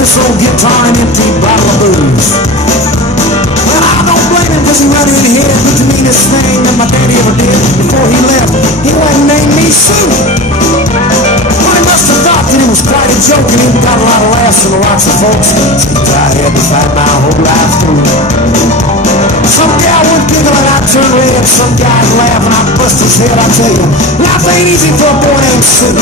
this old guitar and empty bottle of booze. And I don't blame him, cause he run in here with the meanest thing that my daddy ever did. Before he left, he went and named me Sue. Well, he must have thought that it was quite a joke, and he got a lot of laughs from lots of folks. Since I had to fight my whole life through. Some gal would giggle and I'd turn red. Some guy'd laugh and I'd bust his head. I tell you, life ain't easy for a boy named Sue.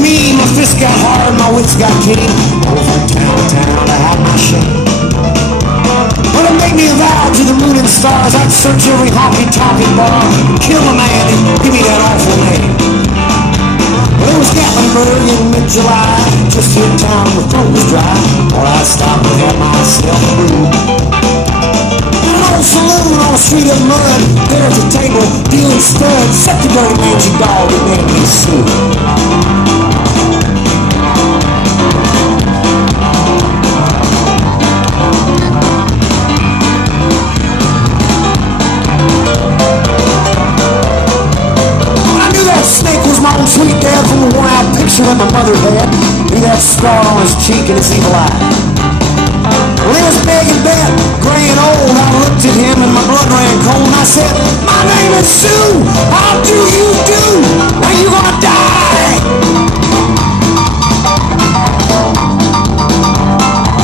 Me, my fist got hard, my wits got keen. I was from town to town to hide my shame. But it made me a vow to the moon and stars. I'd search every honky-tonky bar, kill a man and give me that awful name. Well, it was Gatlinburg in mid-July, just in town, the throat was dry, or I'd stop and have myself a brew. In an old saloon on a street of mud, there at the table, dealing studs, set the dirty mangy dog and named me Sue. My own sweet dad from the worn-out picture that my mother had. He had that scar on his cheek and his evil eye. Well, he was big and bent, gray and old. I looked at him and my blood ran cold. And I said, my name is Sue. How do you do? Now you're gonna die.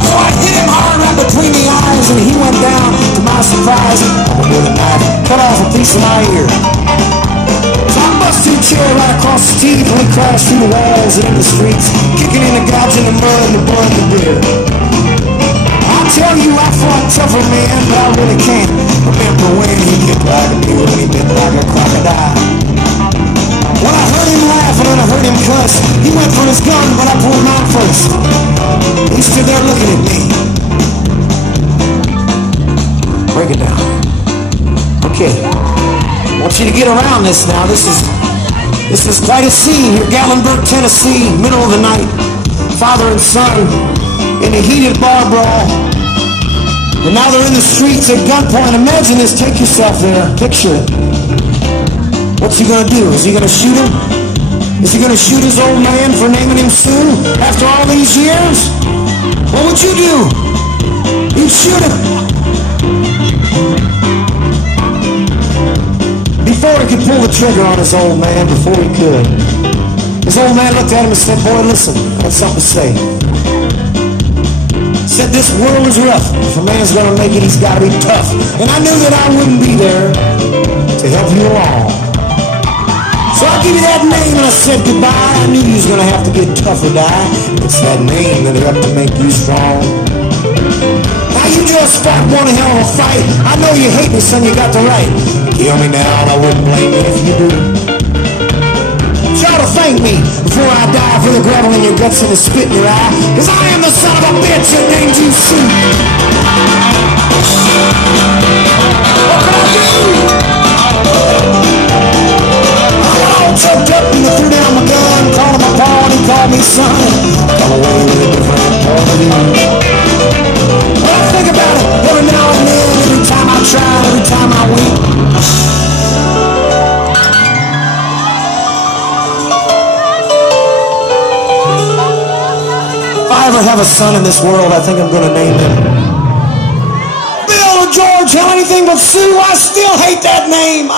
So I hit him hard right between the eyes, and he went down. To my surprise, with a knife, cut off a piece of my ear. Busted chair right across his teeth when he crashed through the walls and in the streets, kicking in the gouge in the mud and the blood and the beer. I'll tell you, I fought tougher, man, but I really can't remember when he bit like a mule and he bit like a crocodile. Well, I heard him laugh and then I heard him cuss. He went for his gun, but I pulled mine first. He stood there looking at me. Break it down. Okay. I want you to get around this now. This is quite a scene here. Gatlinburg, Tennessee, middle of the night. Father and son in a heated bar brawl. And now they're in the streets at gunpoint. Imagine this. Take yourself there. Picture it. What's he going to do? Is he going to shoot him? Is he going to shoot his old man for naming him Sue after all these years? What would you do? You'd shoot him. Before he could pull the trigger on his old man, before he could, his old man looked at him and said, boy, listen, I got something to say. Said, this world is rough. If a man's going to make it, he's got to be tough. And I knew that I wouldn't be there to help you along. So I give you that name and I said goodbye. I knew you was going to have to get tough or die. It's that name that helped to make you strong. You just fought one hell of a fight. I know you hate me, son, you got the right. Kill me now and I wouldn't blame you if you do. You ought to thank me before I die for the gravel in your guts and the spit in your eye. Cause I am the son of a bitch that named you Sue. What can I do? I'm all choked up and I threw down my gun. Called him a paw and he called me son. Come away with a different point of view. Think about it every now and then, every time I try, every time I win. If I ever have a son in this world, I think I'm going to name him Bill or George, hell, anything but Sue. I still hate that name.